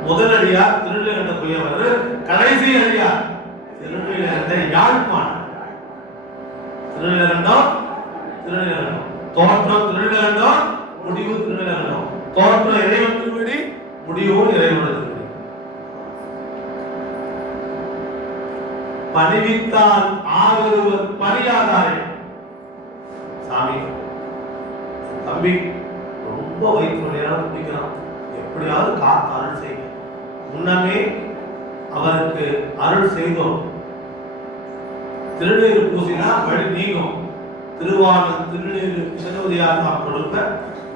முதலடியார் திருநீலகண்ட குயவர் கடைசி அடியார் திருநீலகண்ட யாழ்ப்பாணம் திருநீலகண்டம் திருநீலகண்டம் தோற்றம் திருநீலகண்டம் முடிவு திருநீலகண்டம் தோற்றம் இறைவன் திருவடி முடிவு இறைவனது திருவடி பணிவித்தால் ஆகருவர் பணியாதாரே சாமி தம்பி ரொம்ப வயிற்றுலையால குடிக்கிறான் எப்படியாவது காத்து அருள் செய்ய முன்னமே அவருக்கு அருள் செய்தோம் திருநீர் பூசினா வழி நீங்கும் திருவாரூர் திருநீர் திருவதியாக நாம் கொடுக்க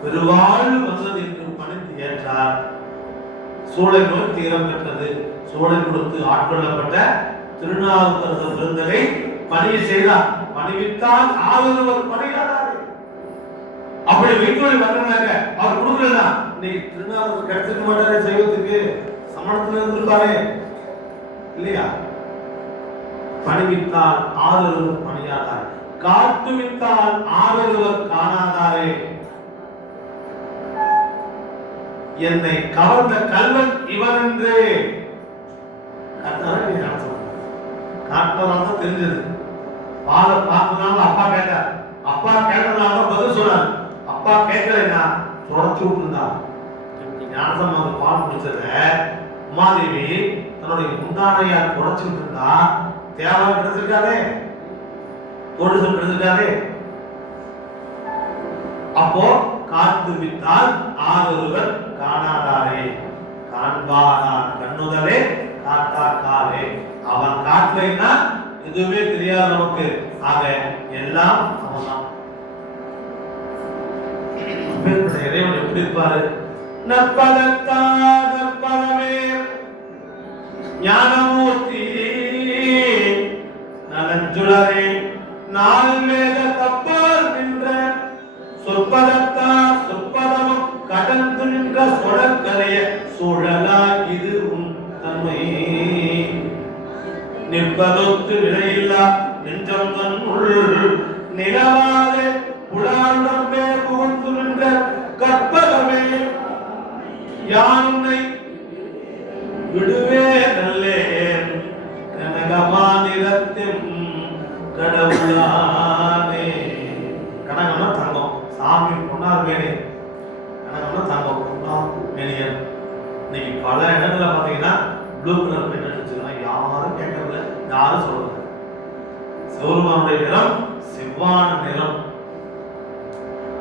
பெருவாழ்வு வந்தது என்று பணிந்து ஏற்றார் சூளை நோய் தீரம் பெற்றது சூளை கொடுத்து ஆட்கொள்ளப்பட்ட திருநாவுக்கரசர் விருந்தனை பணியை செய்தார் பணிவித்தால் ஆதரவர் பணியாதாரே அப்படி வீட்டுல வந்தாங்க அவர் கொடுக்கல இன்னைக்கு திருநாவுக்கரசர் கிடைச்சிருக்க மாட்டாரே செய்வதற்கு சமணத்துல இருந்திருப்பாரே இல்லையா பணிவித்தால் ஆதரவர் பணியாதாரே காட்டுவித்தால் ஆதரவர் காணாதாரே என்னை கவர்ந்த கல்வன் இவன் என்று காட்டினதான் தெரிஞ்சது பாலை பார்த்ததுனால அப்பா கேட்டார் அப்பா கேட்டதுனால பதில் சொன்னார் அப்பா கேட்கலைன்னா தொடர்ச்சி விட்டுருந்தா ஞானசம்பந்த பால் குடிச்சத உமாதேவி தன்னுடைய முந்தானையார் தொடர்ச்சி விட்டுருந்தா தேவை கிடைச்சிருக்காதே தோடு கிடைச்சிருக்காதே அப்போ காத்து விட்டால் ஆதொருவர் காணாதாரே காண்பானார் கண்ணுதலே காட்டாக்காலே அவன் காட்டலைன்னா எதுவுமே தெரியாது நமக்கு ஆக எல்லாம் அவன்தான் இறைவன் எப்படி இருப்பாரு நற்பதமே ஞானமூர்த்தி நலஞ்சுடரே நாள் வேத கப்பால் நின்ற சொற்பதத்தார் சொற்பதமும் கடந்து நின்ற சொடற்கரைய சூழலா இது உன் தன்மை நிற்பதொத்து நிலையில்லா நெஞ்சம் தன்னுள் நிலவாத புலாண்டமே புகுந்து நின்ற கற்பகமே யானை விடுவே நல்லேன் கனகமா நிறத்தின் கடவுளானே கனகம்னா தங்கம் சாமி பொன்னார் மேனே கனகம்னா தங்கம் பொன்னார் மேனியன் இன்னைக்கு பல இடங்கள்ல பாத்தீங்கன்னா ப்ளூ கலர் பெயிண்ட் அடிச்சிருக்காங்க யாரும் கேட்கறதில்ல யாரும் சொல்றது சிவருமானுடைய நிறம் சிவான நிறம்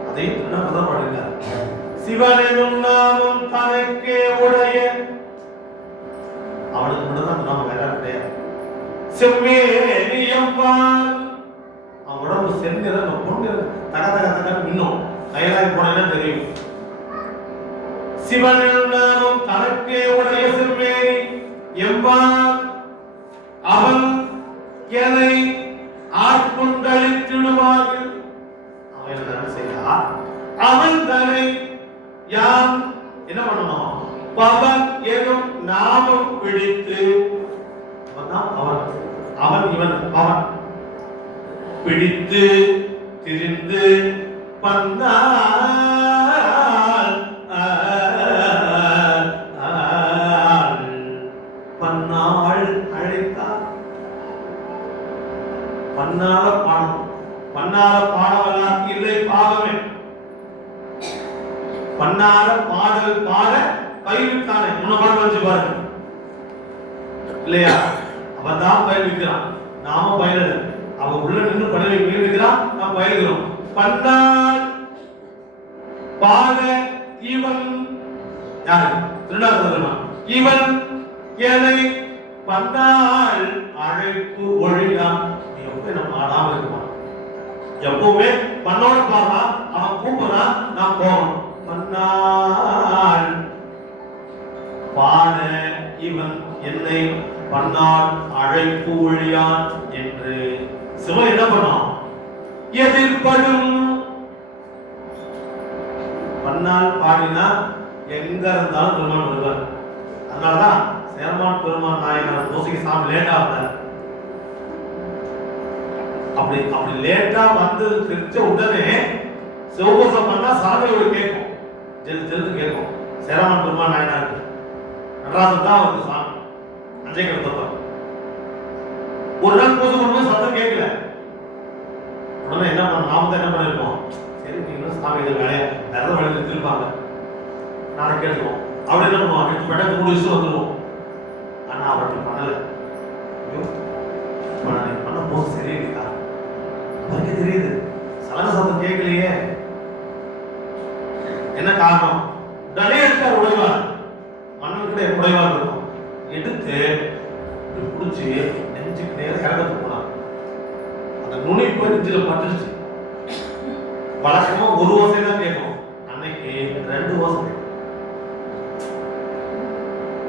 அதையும் திருநாவுக்கரசர் பாடினார் சிவனும் நாமம் தனக்கே உடைய அவனுக்கு மட்டும்தான் நாம வேற கிடையாது செம்மேனியம்பால் அவன் உடம்பு செந்நிறம் பொண்ணு தக தக தக இன்னும் கைலாய் போனா தெரியும் சிவனும் நாமம் தனக்கே உடைய செம்மேனி எம்பால் அவன் என்னை ஆட்கொண்டளித்திடுவார்கள் அவன் என்ன செய்தார் அவன் தன்னை யாம் என்ன பண்ணணும் பவன் எனும் நாமம் பிடித்து அவன் அவன் இவன் பவன் பிடித்து திரிந்து பன்னாள் பன்னாள் அழைத்தார் பன்னால பாடம் பன்னால பாடவெல்லாம் இல்லை பாவமே பன்னால பயிர்வித்தானே முன்ன பாட்டு வச்சு பாருங்க இல்லையா? அவன் தான் பயிர்விக்கிறான், நாம பயிரிட. அவன் உள்ள நின்று பயிர்விக்கிறான், நாம் பயிர்கிறோம். பன்னாள் பாட இவன் யாரு? திருநாவுக்கரசர். இவன் என்னை பன்னாள் அழைப்பு ஒழியான். எப்பவுமே நம்ம ஆடாம இருக்குமா? எப்பவுமே பண்ணோட பாடுறா, அவன் கூப்பிடுறான், நான் போகணும். பன்னாள் பாட இவன் என்னை பன்னாள் அழைப்பு ஒழியான் என்று சிவன் என்ன பண்ணான்? எதிர்ப்படும். பன்னாள் பாடினா எங்க இருந்தாலும் பெருமான் வருவார். அதனாலதான் சேரமான் பெருமான் நாயனார் பூசைக்கு சாமி லேட்டா வந்தார். அப்படி லேட்டா வந்து தெரிஞ்ச உடனே சிவபூசம் பண்ணா சாமியோட கேட்கும், ஜெல்லு கேட்கும். சேரமான் பெருமான் நாயனாருக்கு நடராசன் தான் வந்து சாமி அஞ்சை கிடத்தப்ப ஒரு நாள் பூஜை பண்ணும்போது சத்தம் கேட்கல. உடனே என்ன பண்ண, நாம தான் என்ன பண்ணிருப்போம், சரி நீங்களும் சாமி இதை வேலையை வேற வேலையில் திருப்பாங்க, நாளைக்கு கேட்டுருவோம். அப்படி என்ன பண்ணுவோம், அப்படி பெட்டை முடிச்சு வந்துடுவோம். ஆனா அவர்கிட்ட பண்ணல. பண்ண போது சரியில்லையா, அவருக்கு தெரியுது சலங்க சத்தம் கேட்கலையே, என்ன காரணம்? உடனே எடுத்தார் உடைவார், மன்னன் கூட உடைவார் இருக்கும். எடுத்து குடிச்சு நெஞ்சுக்கு நேரம் இறங்கத்து போனார். அந்த நுனி போய் நெஞ்சில பட்டுருச்சு. வழக்கமா ஒரு ஓசை தான் கேட்கும், அன்னைக்கு 2 ஓசை.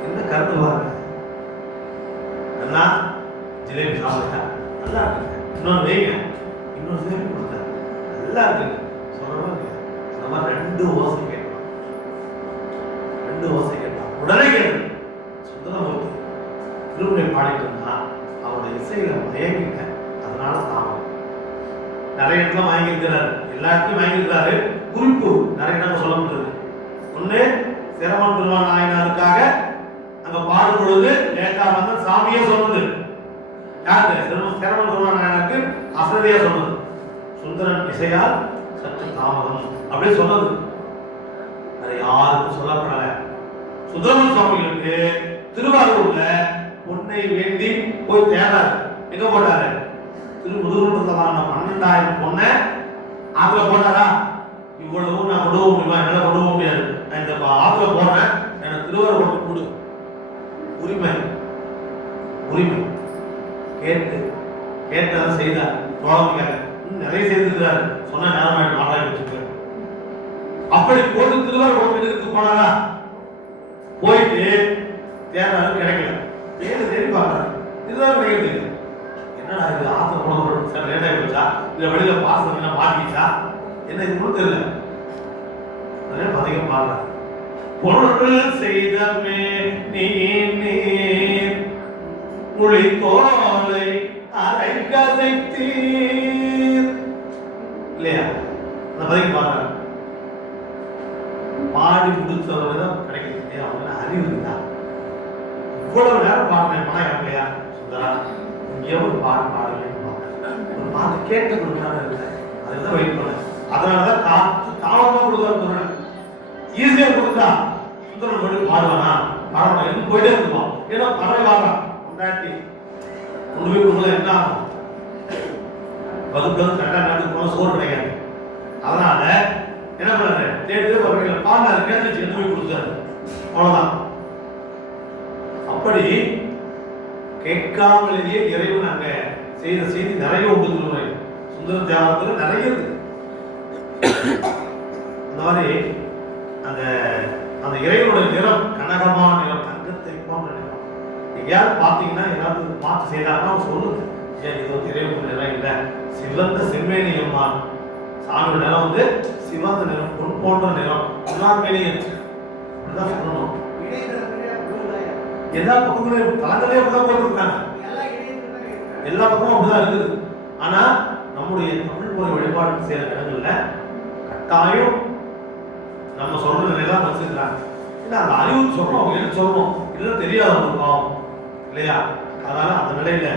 என்ன கருத்து பாருங்க. எல்லாம் ஜிலேபி சாப்பிட்டா நல்லா இருக்கு, இன்னொன்று வைங்க, இன்னொரு ஜிலேபி கொடுத்தா நல்லா இருக்கு சொல்றோம். அந்த மாதிரி 2 ஓசை கேட்கலாம், 2 ஓசை கேட்கலாம். உடனே கேட்கணும். சுந்தரமூர்த்தி திருமுறை பாடிட்டு இருந்தா அவருடைய இசையில மயங்கிட்ட. அதனால தாமம் நிறைய இடத்துல வாங்கியிருக்கிறாரு, எல்லாத்தையும் வாங்கியிருக்கிறாரு. குறிப்பு நிறைய இடம் சொல்லப்பட்டிருக்கு. ஒண்ணு சேரமான் பெருமான் நாயனாருக்காக அங்க பாடும் பொழுது லேட்டா வந்து சாமியே சொன்னது யாருக்கு? சேரமான் பெருமான் நாயனாருக்கு அசதியா சொன்னது. சுந்தரன் இசையால் சற்று தாமதம் அப்படியே சொன்னது. அது யாருக்கும் சொல்லப்படல. சுந்தரமூர்த்தி சுவாமிகளுக்கு திருவாரூர்ல பொன்னை வேண்டி போய் தேடாரு. எங்க போட்டாரு? திருமுதுகுன்றமான 12,000 பொண்ணை ஆத்துல போட்டாரா? இவ்வளவு நான் கொடுக்க முடியுமா? என்னால கொடுக்க முடியாது, நான் இந்த ஆத்துல போடுறேன், எனக்கு திருவாரூர் கொடு. உரிமை கேட்டதை செய்தார். தோழமைக்காக நிறைய செய்திருக்கிறார். சொன்ன நேரம் ஆராய்ச்சி. அப்படி போட்டு திருவாரூர் எடுத்து போனாரா? போயிட்டு தேர்தல் கிடைக்கல. தேடி பார்க்கறாரு, இதுதான் கிடைக்கிறது. என்னடா இது ஆத்த போனது சார் லேட் ஆகி போச்சா, இல்ல வெளியில பாசம் என்ன மாட்டிச்சா, என்ன இது கூட தெரியல. அதே பதிகம் பாடுறாரு. பொருள் செய்தமே நீ நீர் புளி தோலை அரை கதைத்தீர் இல்லையா? அந்த பதிகம் பாடுறாரு. பாடி முடிச்சவங்க தான் கிடைக்கிறது. அவங்க அறிவு இருந்தா இவ்வளவு நேரம் பாடுறேன் மனம் இல்லையா? சுந்தரா இங்கே ஒரு பாடுங்க, ஒரு பாட்டு கேட்டு கொடுக்கலான்னு இருக்கேன். அதுதான் வெயிட் பண்ணேன். அதனாலதான் தாளமா கொடுக்குறாரு. ஈஸியா கொடுத்தா சுந்தரம் போய் பாடுவானா? பாடணும் எதுவும் போயிட்டே இருக்குவோம். ஏன்னா பறவை வாடுறான் கொண்டாட்டி கொண்டு போய் கொடுக்கல என்ன ஆகும்? வகுப்பு கரெக்டா நாட்டுக்கு போன சோறு கிடைக்காது. அதனால என்ன பண்ணாரு? தேடி பறவைகளை பாடினாரு, கேட்டுச்சு, எது போய் கொடுத்தாரு. அவ்வளவுதான். அப்படி கேட்காமலேயே இறைவன் அங்க செய்த செய்தி நிறைய உண்டு. சுந்தர தியாகத்துல நிறைய இருக்கு. அந்த மாதிரி அந்த இறைவனுடைய நிறம் கனகமான நிறம், தங்கத்தை போன்ற நிறம். எங்கேயாவது பார்த்தீங்கன்னா ஏதாவது பார்த்து செய்தாங்கன்னா சொல்லுங்க, ஏன் இது வந்து இறைவனுடைய நிறம் இல்லை, சிவந்த செம்மேனியம்மான் சாமியோட நிறம் வந்து சிவந்த நிறம், பொன் போன்ற நிறம், எல்லாருமே அப்படிதான் சொல்லணும். எல்லா பக்கங்களும் தலங்களே அப்படிதான் போட்டிருக்காங்க, எல்லா பக்கமும் அப்படிதான் இருக்குது. ஆனா நம்முடைய தமிழ் முறை வழிபாடு செய்யற இடங்கள்ல கட்டாயம் நம்ம சொல்ற நிலையெல்லாம் வச்சிருக்காங்க. ஏன்னா அந்த அறிவு சொல்றோம், அவங்க என்ன சொல்லணும் இல்லை தெரியாது அவங்க பாவம் இல்லையா? அதனால அந்த நிலையில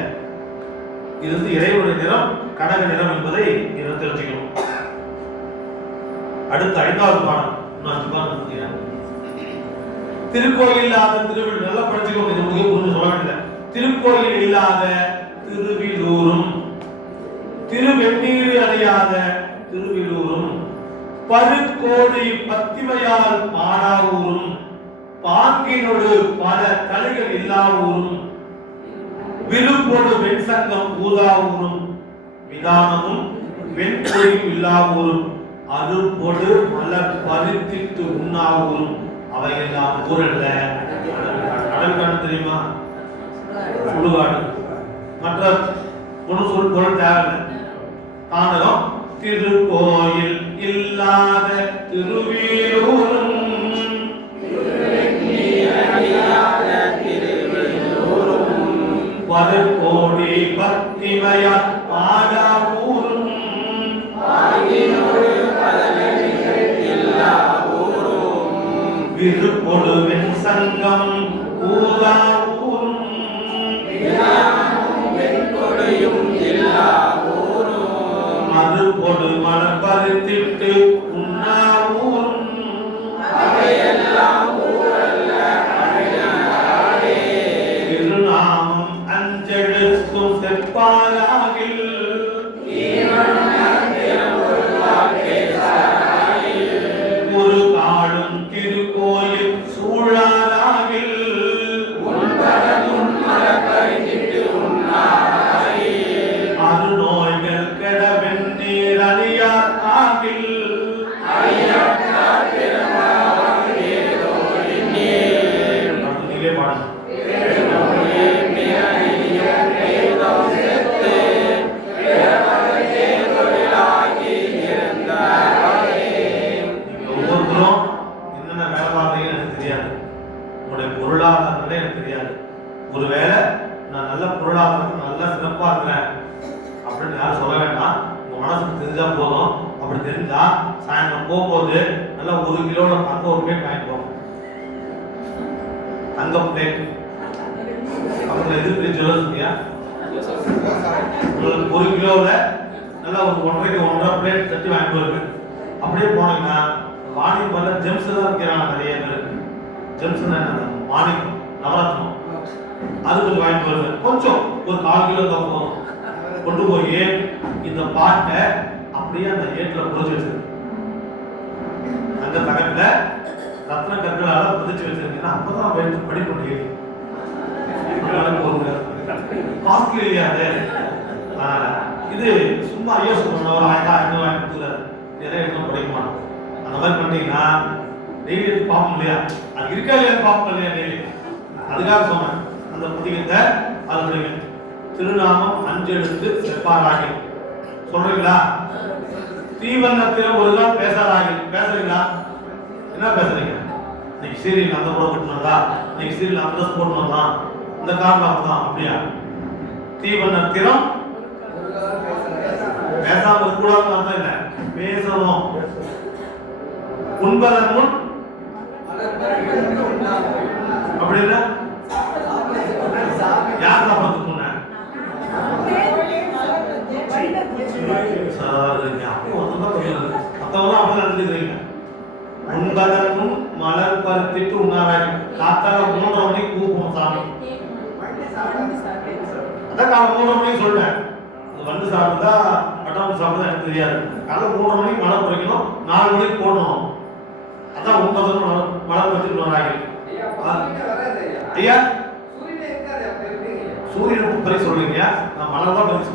இருந்து இறைவனுடைய நிறம் கடக நிறம் என்பதை இதை தெரிஞ்சுக்கணும். அடுத்த 5வது பாடம், இன்னும் 5 பாடம் திருக்கோயில் இல்லாத திருவில் நல்லா படிச்சுக்கோங்க, இது உங்களுக்கு புரிஞ்சு சொல்ல வேண்டியது. திருக்கோயில் இல்லாத திருவிலூரும் திருவெண்ணீர் அடையாத திருவிலூரும் பருக்கோடி பத்திமையால் பாடாவூரும் பாங்கினோடு பல தலைகள் இல்லா ஊரும் விருப்போடு வெண்சங்கம் ஊதாவூரும் விதானமும் வெண்பொழியும் இல்லா ஊரும் அருப்போடு மலர் பறித்திட்டு உண்ணாவூரும் அவையெல்லாம் ஊரல்ல. கடற்காடு தெரியுமா? சுடுகாடு. மற்ற ஒன்று சொல் பொருள் தேவையில்லை. தாண்டகம் திருக்கோயில் இல்லாத திருவிலூரும் பருக்கோடி பத்திமையால் பாடாவூரும் விருப்பொடு வெண்சங்கம் ஊதாவூரும் மறுபொடு மலர் பறித்திட்டு உண்ணாவூரும் திருநாமம் அஞ்செழுத்தும் செப்பாராகில் ஒரு காடும் திருக்கோயில் சூழாராகில் அருநோய்கள் கெட வெந்நீர் அணியார் ஆகில் பொருளாதாரங்களே எனக்கு தெரியாது. ஒருவேளை நான் நல்ல பொருளாதாரத்துக்கு நல்ல சிறப்பா இருக்கிறேன் அப்படின்னு யாரும் சொல்ல வேண்டாம். உங்க மனசுக்கு தெரிஞ்சா போதும். அப்படி தெரிஞ்சா சாயந்தரம் போகும்போது நல்லா 1 கிலோல தங்க ஒரு பிளேட் வாங்கிட்டு போகும். தங்க பிளேட் பக்கத்துல எது சொல்லுங்க. 1 கிலோல நல்லா ஒரு 1.5 பிளேட் தட்டி வாங்கிட்டு வருது. அப்படியே போனீங்கன்னா வாணி பண்ண ஜெம்ஸ் தான் வைக்கிறாங்க நிறைய பேர். ஜெம்ஸ் மாணிக்கம் நவரத்னம் அது கொஞ்சம் வாங்கிட்டு வருது. கொஞ்சம் ஒரு 1/4 கிலோ தான் போதும். கொண்டு போய் இந்த பாட்டை அப்படியே அந்த ஏட்டில் புதைச்சு வச்சிருக்கு. அந்த தகட்டில் ரத்ன கற்களால புதைச்சு வச்சிருக்கீங்கன்னா அப்பதான் எடுத்து படிக்க முடியும். காஸ்ட்லி இல்லையா அது? அதனால இது சும்மா ஐயோ சொல்லுங்க ஒரு 1000 500 நிறைய எடுத்து படிக்க மாட்டோம். அந்த மாதிரி பண்ணீங்கன்னா டெய்லி எடுத்து பார்ப்போம் இல்லையா? அது இருக்கா இல்லையா பார்ப்போம் இல்லையா டெய்லி? அதுக்காக சொன்னேன். அந்த புதிகத்தை அது படிங்க. திருநாமம் அஞ்செழுத்து செப்பாராகி சொல்றீங்களா? தீவண்ணத்தில் ஒரு நாள் பேசாராகி பேசுறீங்களா? என்ன பேசுறீங்க? இன்னைக்கு சீரியல் அந்த கூட போட்டுனதா, இன்னைக்கு சீரியல் அந்த ட்ரெஸ் போட்டுனதா, இந்த காரணம் தான் அப்படியா? தீவண்ணத்திரம் பேசாம இருக்கக்கூடாதுன்னு அர்த்தம் இல்லை, பேசணும். உண்பதன் முன் அப்படின்னா யார் சாப்பிட்றதுக்கு முன்ன? உண்பதன் முன் மலர் பருத்திட்டு உண்ணாராய். காத்தால 3:30 மணிக்கு கூப்பிடும் சாமி. அதான் காலை 3:30 மணிக்கு சொல்லிட்டேன். வந்து சாப்பிட்டா பட்டாம்பு சாப்பிட்டா எனக்கு தெரியாது. காலை 3:30 மணிக்கு மலர் பறிக்கணும், 4 மணிக்கு போடணும். அதான் 9 மலர் பறிச்சுட்டு வராங்க. ஐயா சூரியனுக்கு பறி சொல்றீங்க, நான் மலர் தான் பறிச்சு.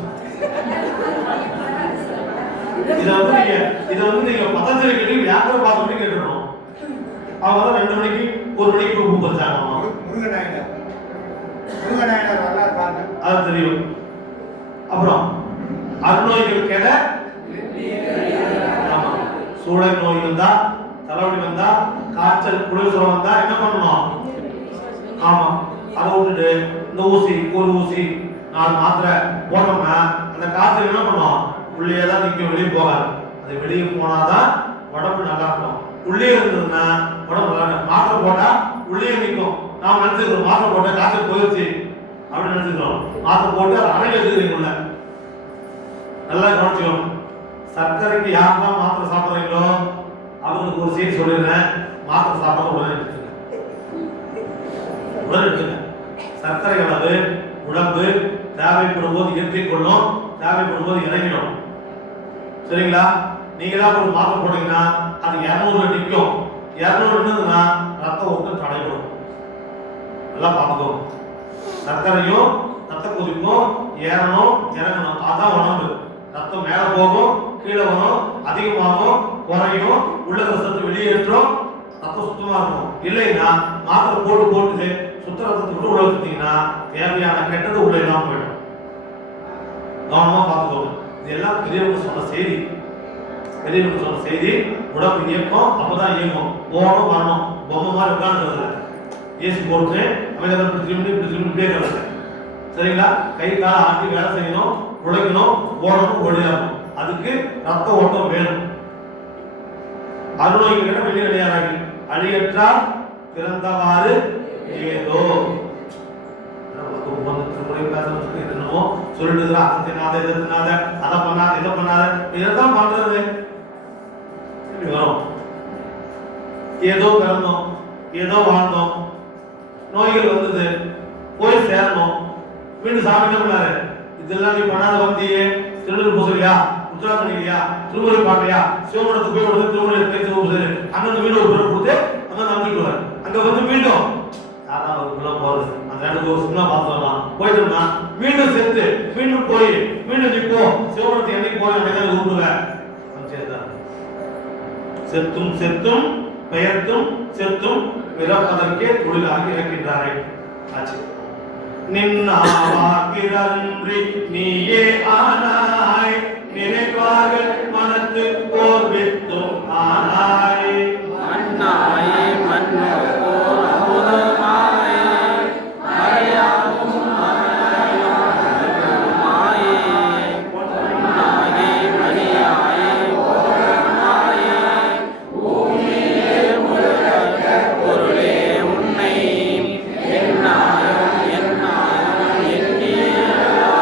இதை வந்து நீங்க பதஞ்சலி கிட்ட வியாபாரம் பார்க்க மணிக்கு கேட்டுருக்கணும். அவங்க தான் 2 மணிக்கு 1 மணிக்கு பூ பறிச்சாங்க. அது தெரியும். அப்புறம் அருநோய்கள் கேட சூளை நோய் வந்தா, தலைவலி வந்தா, காய்ச்சல் குளிர் சுரம் வந்தா என்ன பண்ணணும்? ஆமா, அதை விட்டுட்டு இந்த ஊசி ஒரு ஊசி 4 மாத்திரை போட்டோம்னா அந்த காய்ச்சல் என்ன பண்ணும்? உள்ளே தான் நிற்கும், வெளியே போகாது. அது வெளியே போனாதான் உடம்பு நல்லா இருக்கும். உள்ளே இருந்ததுன்னா உடம்பு நல்லா இருக்கும். மாத்திரை போட்டா உள்ளே நிற்கும். நாம் நினைச்சுக்கிறோம் மாத்திரை போட்ட காய்ச்சல் போயிடுச்சு அப்படின்னு நினைச்சுக்கிறோம். மாத்திரை போட்டு அதை அடங்கி வச்சுக்கிறீங்கள. நல்லா கவனிச்சுக்கணும். சர்க்கரைக்கு யாரெல்லாம் மாத்திரை சாப்பிட்றீங்களோ அவங்களுக்கு ஒரு செய்தி சொல்லிடுறேன். மாத்திரை சாப்பிட உடனே உடல் எடுத்துங்க. சர்க்கரை அளவு உடம்பு தேவைப்படும் போது இயற்கை கொள்ளும், தேவைப்படும் போது இறங்கிடும். சரிங்களா? நீங்களா ஒரு மாத்திரை போட்டீங்கன்னா அது 200ல நிற்கும். 200 இருந்ததுன்னா ரத்த ஓட்டம் தடைபடும். நல்லா பார்த்துக்கோங்க. சர்க்கரையும் ரத்த கொதிப்பும் ஏறணும் இறங்கணும். அதான் உடம்பு. ரத்தம் மேல போகும், கீழே வரும், அதிகமாகும், குறையும், உள்ள ரத்தத்தை வெளியேற்றும், ரத்தம் சுத்தமா இருக்கும். இல்லைன்னா மாத்திரை போட்டு சுத்த ரத்தத்தை விட்டு உள்ள வச்சுட்டீங்கன்னா தேவையான கெட்டது உள்ள இல்லாம போயிடும். கவனமா பார்த்துக்கோங்க. இதெல்லாம் பெரியவங்க சொன்ன செய்தி. பெரியவங்க சொன்ன செய்தி. உடம்பு இயக்கம் அப்பதான் இயங்கும். போகணும் வரணும். பொம்மை மாதிரி உட்காந்துருது. ஏசி போட்டு அமைதியாக திரும்பி இப்படியே கிடக்கு. சரிங்களா? கை கால ஆட்டி வேலை செய்யணும், உழைக்கணும், ஓடணும், ஒழியாகணும். அதுக்கு ரத்த ஓட்டம் வேணும். அருணோய்களிடம் வெளியே கிடையாது. அழியற்றால் பிறந்தவாறு ஏதோ என்னமோ சொல்லிட்டு அதை தின்னாத இதை தின்னாத அதை பண்ணாத இதை பண்ணாத இதைத்தான் பண்றது. வரும். ஏதோ பிறந்தோம், ஏதோ வாழ்ந்தோம், நோய்கள் வந்தது, போய் சேரணும். மீண்டும் சாமி என்ன பண்ணாரு? இதெல்லாம் நீ பண்ணாத வந்தியே, திருநெல் பூசலையா, உத்தராகண்டியா, திருமுறை பாட்டையா, சிவமடத்துக்கு போய் வந்து திருமுறை பேச்சு பூசு அங்க வீடு ஒரு பேர் கொடுத்து அங்க நம்பிட்டு வர அங்க வந்து மீண்டும் யாரா வகுப்புல போறது அந்த இடத்துக்கு ஒரு சின்ன பார்த்து வரலாம். போயிட்டோம்னா மீண்டும் செத்து மீண்டும் போய் மீண்டும் நிற்போ சிவமடத்தை என்னைக்கு போய் என்னை கூப்பிடுவேன். செத்தும் செத்தும் பெயர்த்தும் செத்தும் பிறப்பதற்கே தொழிலாகி இருக்கின்றாரே. ஆச்சு. நின்னாவாகிறன்றி நீயே ஆனாய், நினைவார்கள் மனத்து போர் வித்தும் ஆனாய். மண்ணாயே மண்ணோ போர் அமுதமாயே, மறையாகும் மறையாயே, பொன்னாயே மணியாயே ஓரமாயே, பூமியே முழுக்க பொருளே உன்னை எண்ணாயும் எண்ணாயும் எண்ணியலா,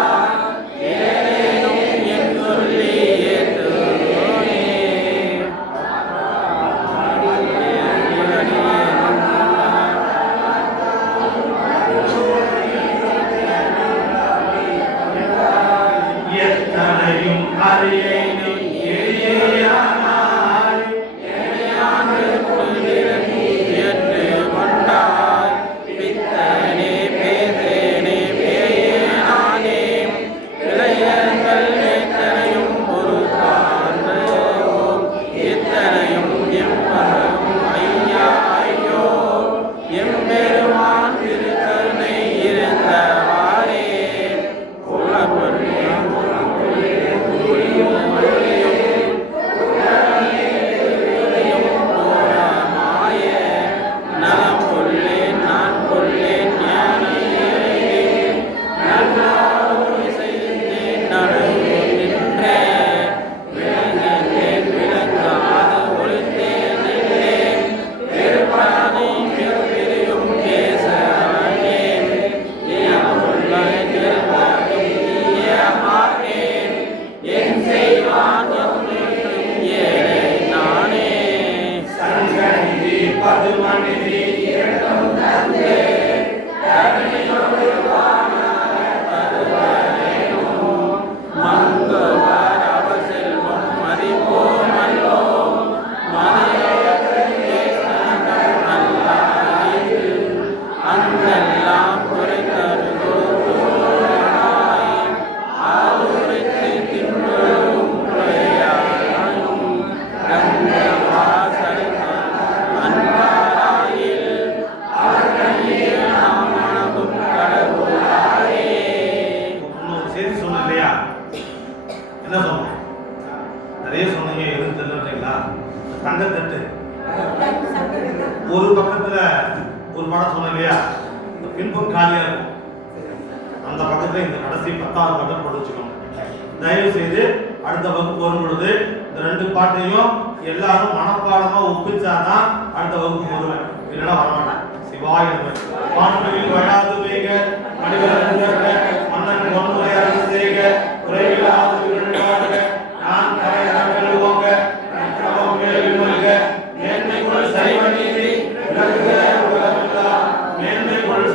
ஏனேனும் என் சொல்லி ஏற்றுவோனே. எத்தனையும் அறியேனும் எளியானாய், எளியாண்டு குளிரன் ஏற்று கொண்டாய், பித்தனே பேதேனே பேயேனானே, இளையர்கள் எத்தனையும் பொறுப்பார்ந்தோம், இத்தனையும் எம்பரும் ஐயா ஐயோ, எம்பெருமான் திருக்கருணை இருந்தவாறே. நலம் கொள்ளேன் நான் கொள்ளேன் ஞானியேன், நல்லாரும் இசைந்தேன் நடுவில் நின்றேன், விளங்கினேன் விளங்காது ஒளித்தேன் நின்றேன், பெருமானி பிரியும் பேசேன், மாட்டேன் என் செய்வான் என்றும் ஏழை நானே. சங்கந்தி பதுமநிதி இரண்டும் தந்தே மங்குவார் அவர் செல்வம் மதிப்போம் அல்லோம், அங்கெல்லாம் குறைத்தருதோராய், ஆளுரைத்து தின்றும் குறையாயும், கங்கவாசல் அன்பாராயில் அவர்களே நாம் மனதும் கடவுளாரே. இன்னொரு செய்தி சொன்ன இல்லையா? என்ன சொன்னோம்? நிறைய சொன்னீங்க. எதுவும் தெரியலீங்களா? தங்கத்தட்டு ஒரு பக்கத்துல ஒரு படம் சொன்ன இல்லையா? இந்த பின்பும் காலியா இருக்கும். அந்த பக்கத்துல இந்த கடைசி 10வது பட்டம் போட்டு வச்சுக்கோங்க. தயவு செய்து அடுத்த வகுப்பு வரும் பொழுது இந்த 2 பாட்டையும் எல்லாரும் மனப்பாடமா ஒப்பிச்சாதான் அடுத்த வகுப்பு வருவேன். இல்லைன்னா வரமாட்டேன். சிவாய நம. வான்வெளியில் வழாது வேக மனிதர்கள் மன்னன் ஒன்றுரை அரசு செய்க குறைவில்லாத உயிரிழவாக நான் கரை அறக்கழுவோங்க நற்றவம் மேல்மல்க மேன்மைக்குள் சைவ நீதி விளங்குக உலகமெல்லாம் மேன்மைக்குள்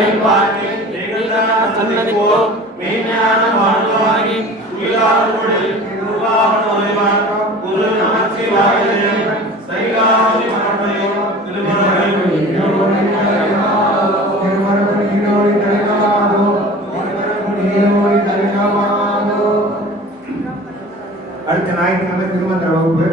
மெய்ப்பாட்டில் நிகழ்ந்தார் சன்னதிக்கோம் மெய்ஞானம் வாழ்வாகி உயிராளர்களில் உருவாவன உரைவார் குரு நமச்சிவாய சைகாதி மரணையும் அடுத்த ஞாயிற்றுக்கிழமை திருமந்திர வகுப்பு